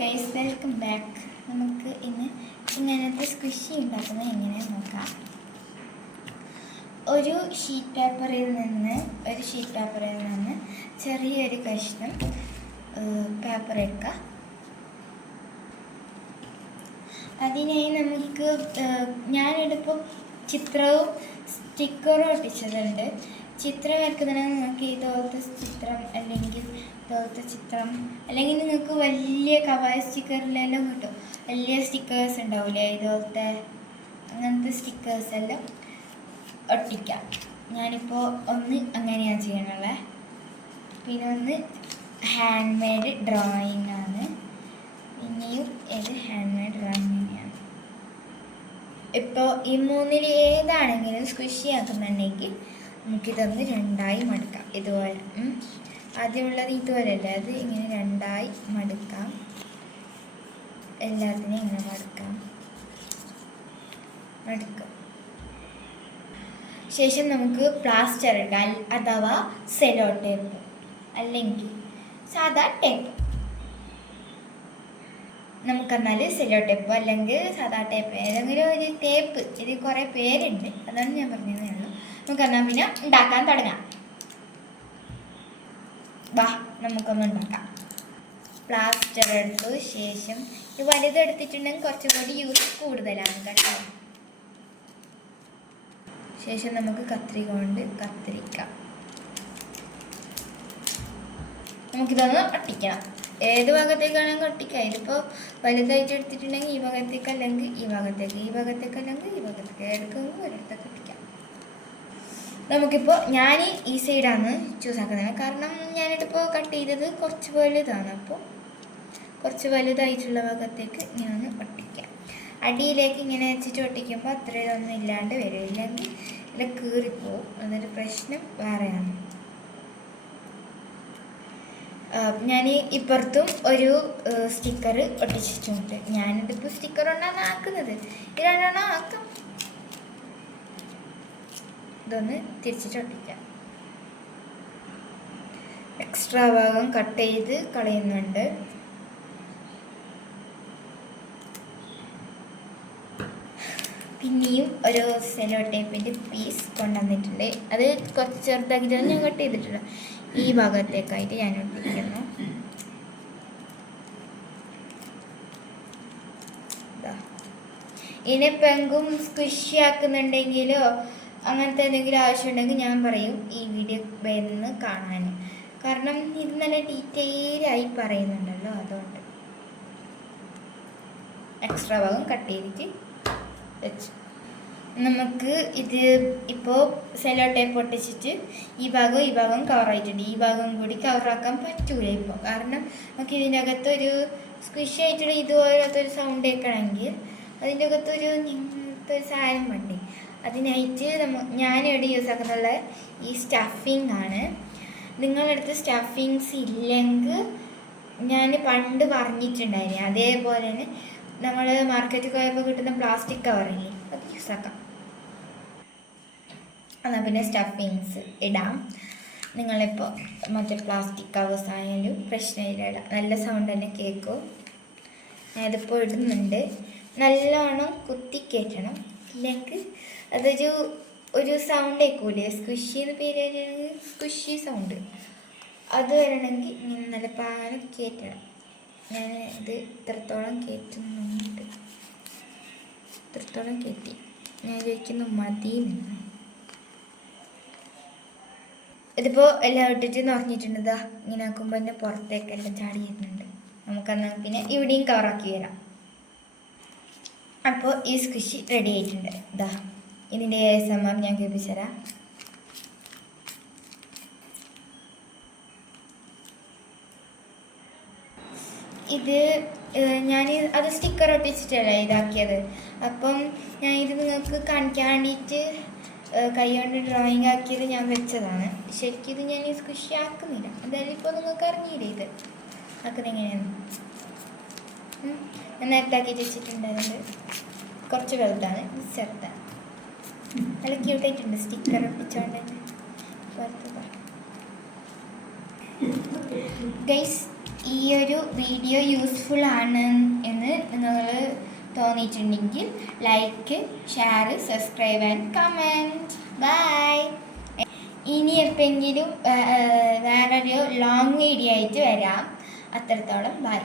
Guys welcome back. നമുക്ക് ഇന്ന് ഇങ്ങനത്തെ സ്ക്വിഷി ഉണ്ടാക്കുന്നത് എങ്ങനെയാണെന്ന് നോക്കാം. ഒരു ഷീറ്റ് പേപ്പറിൽ നിന്ന് ചെറിയൊരു കഷ്ണം പേപ്പർ എടുക്കുക. അതിനായി നമുക്ക് ഞാനിപ്പോൾ ചിത്രവും സ്റ്റിക്കറും ഒട്ടിച്ചതുണ്ട്. ചിത്രം വരക്കുന്നതിന് നിങ്ങൾക്ക് ഇതുപോലത്തെ ചിത്രം അല്ലെങ്കിൽ നിങ്ങൾക്ക് വലിയ കവായ സ്റ്റിക്കറിലെല്ലാം കിട്ടും. വലിയ സ്റ്റിക്കേഴ്സ് ഉണ്ടാവില്ലേ, ഇതുപോലത്തെ അങ്ങനത്തെ സ്റ്റിക്കേഴ്സ് എല്ലാം ഒട്ടിക്കാം. ഞാനിപ്പോൾ ഒന്ന് അങ്ങനെയാണ് ചെയ്യണുള്ളത്. പിന്നെ ഒന്ന് ഹാൻഡ് മെയ്ഡ് ഡ്രോയിങ് ആണ്. പിന്നെയും ഇത് ഹാൻഡ് മെയ്ഡ് ഡ്രോയിങ് തന്നെയാണ്. ഇപ്പോൾ ഈ മൂന്നിൽ ഏതാണെങ്കിലും സ്ക്വിഷി ആക്കുന്നുണ്ടെങ്കിൽ നമുക്കിതൊന്ന് രണ്ടായി മടുക്കാം. ഇതുപോലെ ആദ്യമുള്ളത് ഇതുപോലെയല്ല, അത് ഇങ്ങനെ രണ്ടായി മടുക്കാം. എല്ലാത്തിനും ഇങ്ങനെ മടുക്കാം. ശേഷം നമുക്ക് പ്ലാസ്റ്റർ ഇടാൻ അഥവാ സെലോ ടേപ്പ് അല്ലെങ്കിൽ സാധാ ടേപ്പ്. നമുക്കെന്നാൽ സെലോ ടേപ്പ് അല്ലെങ്കിൽ സാധാ ടേപ്പ് ഏതെങ്കിലും ഒരു ടേപ്പ്, ഇത് കുറേ പേരുണ്ട്, അതാണ് ഞാൻ പറഞ്ഞതേ ഉള്ളൂ. നമുക്കെന്നാൽ പിന്നെ ഉണ്ടാക്കാൻ തുടങ്ങാം. വാ നമുക്കൊന്ന് ഉണ്ടാക്കാം. പ്ലാസ്റ്റർ എടുത്തു ശേഷം ഈ വലുതെടുത്തിട്ടുണ്ടെങ്കിൽ കുറച്ചുകൂടി യൂസ് കൂടുതലാണ് കേട്ടോ. ശേഷം നമുക്ക് കത്രിക കൊണ്ട് കത്തിരിക്കാം. നമുക്കിതൊന്ന് ഒട്ടിക്കണം. ഏത് ഭാഗത്തേക്കാണെങ്കിൽ ഒട്ടിക്കാം. ഇതിപ്പോൾ വലുതായിട്ട് എടുത്തിട്ടുണ്ടെങ്കിൽ ഈ ഭാഗത്തേക്ക് അല്ലെങ്കിൽ ഈ ഭാഗത്തേക്ക്, അല്ലെങ്കിൽ ഈ ഭാഗത്തേക്ക് എടുക്കുമ്പോൾ ഒരിടത്തൊക്കെ ഒട്ടിക്കാം. നമുക്കിപ്പോൾ ഞാൻ ഈ സൈഡാണ് ചൂസ് ആക്കുന്നത്. കാരണം ഞാനിതിപ്പോൾ കട്ട് ചെയ്തത് കുറച്ച് വലുതാണ്. അപ്പോൾ കുറച്ച് വലുതായിട്ടുള്ള ഭാഗത്തേക്ക് ഇങ്ങനെ ഒന്ന് ഒട്ടിക്കാം. അടിയിലേക്ക് ഇങ്ങനെ വെച്ചിട്ട് ഒട്ടിക്കുമ്പോൾ അത്ര ഇതൊന്നും ഇല്ലാണ്ട് വരും. ഇല്ലെങ്കിൽ ഇത് കീറിപ്പോവും. അതൊരു പ്രശ്നം വേറെയാണ്. ഞാൻ ഇപ്പുറത്തും ഒരു സ്റ്റിക്കർ ഒട്ടിച്ചിട്ടുണ്ട്. ഞാനിതിപ്പോൾ സ്റ്റിക്കർ കൊണ്ടാണ് ആക്കുന്നത്. ഇത് രണ്ടെണ്ണം ആക്കാം. ഇതൊന്ന് തിരിച്ചിട്ട് ഒട്ടിക്കാം. എക്സ്ട്രാ ഭാഗം കട്ട് ചെയ്ത് കളയുന്നുണ്ട്. പിന്നെയും ഒരു സെലോ ടേപ്പിൻ്റെ പീസ് കൊണ്ടുവന്നിട്ടുണ്ട്. അത് കുറച്ച് ചെറുതാക്കിയിട്ടാണ് ഞാൻ കട്ട് ചെയ്തിട്ടുണ്ട്. ഈ ഭാഗത്തേക്കായിട്ട് ഞാൻ ഒട്ടിക്കുന്നു. ഇനിയിപ്പോൾ എങ്കും സ്ക്വിഷി ആക്കുന്നുണ്ടെങ്കിലോ അങ്ങനത്തെ എന്തെങ്കിലും ആവശ്യമുണ്ടെങ്കിൽ ഞാൻ പറയും ഈ വീഡിയോ വരുന്ന കാണാൻ. കാരണം ഇത് നല്ല ഡീറ്റെയിലായി പറയുന്നുണ്ടല്ലോ, അതുകൊണ്ട് എക്സ്ട്രാ ഭാഗം കട്ട് ചെയ്തിട്ട് വെച്ചു. നമുക്ക് ഇത് ഇപ്പോൾ സെലോ ടേപ്പ് ഒട്ടിച്ചിട്ട് ഈ ഭാഗം കവറായിട്ടുണ്ട്. ഈ ഭാഗം കൂടി കവറാക്കാൻ പറ്റൂല ഇപ്പോൾ. കാരണം നമുക്ക് ഇതിൻ്റെ അകത്തൊരു സ്ക്വിഷ് ആയിട്ടുള്ള ഇതുപോലത്തെ ഒരു സൗണ്ട് കേൾക്കണമെങ്കിൽ അതിൻ്റെ അകത്തൊരു ഇങ്ങനത്തെ ഒരു സാധനം വേണ്ടേ. അതിനായിട്ട് ഞാൻ ഇവിടെ യൂസ് ആക്കുന്നുള്ള ഈ സ്റ്റഫിങ് ആണ്. നിങ്ങളടുത്ത് സ്റ്റഫിങ്സ് ഇല്ലെങ്കിൽ ഞാൻ പണ്ട് പറഞ്ഞിട്ടുണ്ടായിരുന്നു. അതേപോലെ തന്നെ നമ്മൾ മാർക്കറ്റിൽ പോയപ്പോൾ കിട്ടുന്ന പ്ലാസ്റ്റിക് കവറില്ലേ, അത് യൂസ് ആക്കാം. എന്നാൽ പിന്നെ സ്റ്റഫിങ്സ് ഇടാം. നിങ്ങളിപ്പോൾ മറ്റേ പ്ലാസ്റ്റിക് കവേഴ്സ് ആയാലും പ്രശ്നമില്ല, ഇടാം. നല്ല സൗണ്ട് തന്നെ കേൾക്കും. ഞാനിതിപ്പോൾ ഇടുന്നുണ്ട്. നല്ലോണം കുത്തിക്കയറ്റണം, ഇല്ലെങ്കിൽ അതൊരു സൗണ്ട് കേൾക്കൂലേ, സ്ക്വിഷി എന്ന് പേര് സ്ക്വിഷി സൗണ്ട്. അത് വരണമെങ്കിൽ ഇങ്ങനെ നല്ല പാലം കയറ്റണം. ഞാൻ ഇത് ഇത്രത്തോളം കയറ്റുന്നുണ്ട്. ഇത്രത്തോളം കയറ്റി ഞാൻ ചോദിക്കുന്നു മതി. ഇതിപ്പോൾ എല്ലാം ഇട്ടിട്ട് നിറഞ്ഞിട്ടുണ്ട്. ഇങ്ങനെ ആക്കുമ്പോൾ തന്നെ പുറത്തേക്കെല്ലാം ചാടി വരുന്നുണ്ട്. നമുക്കെന്നാൽ പിന്നെ ഇവിടെയും കവറാക്കി വരാം. അപ്പോൾ ഈ സ്ക്വിഷി റെഡി ആയിട്ടുണ്ട്. ഇതിൻ്റെ ASMR ഞാൻ കേൾപ്പിച്ചു തരാം. ഇത് ഞാൻ അത് സ്റ്റിക്കർ ഒട്ടിച്ചിട്ടല്ലേ ഇതാക്കിയത്. അപ്പം ഞാൻ ഇത് നിങ്ങൾക്ക് കാണിക്കാൻ വേണ്ടിയിട്ട് കൈ കൊണ്ട് ഡ്രോയിങ് ആക്കിയത് ഞാൻ വെച്ചതാണ്. ശരിക്കും ഇത് ഞാൻ ഈ സ്ക്വിഷി ആക്കുന്നില്ല. എന്തായാലും ഇപ്പോൾ നിങ്ങൾക്ക് അറിഞ്ഞില്ലേ ഇത് ആക്കുന്നത് എങ്ങനെയാണ്. ഞാൻ നേരത്തെ ആക്കിയിട്ട് വെച്ചിട്ടുണ്ടായത് കുറച്ച് വലുതാണ്, ഇത് ചെറുതാണ്. നല്ല ക്യൂട്ടായിട്ടുണ്ട് സ്റ്റിക്കർ ഒട്ടിച്ചോണ്ട് പുറത്ത്. ഗൈസ് ഈ ഒരു വീഡിയോ യൂസ്ഫുൾ ആണ് എന്ന് നിങ്ങൾ തോന്നിയിട്ടുണ്ടെങ്കിൽ like, share, subscribe and comment. Bye. ഇനി എപ്പോഴെങ്കിലും വേറൊരു ലോങ് വീഡിയോ ആയിട്ട് വരാം. അത്രത്തോളം ബൈ.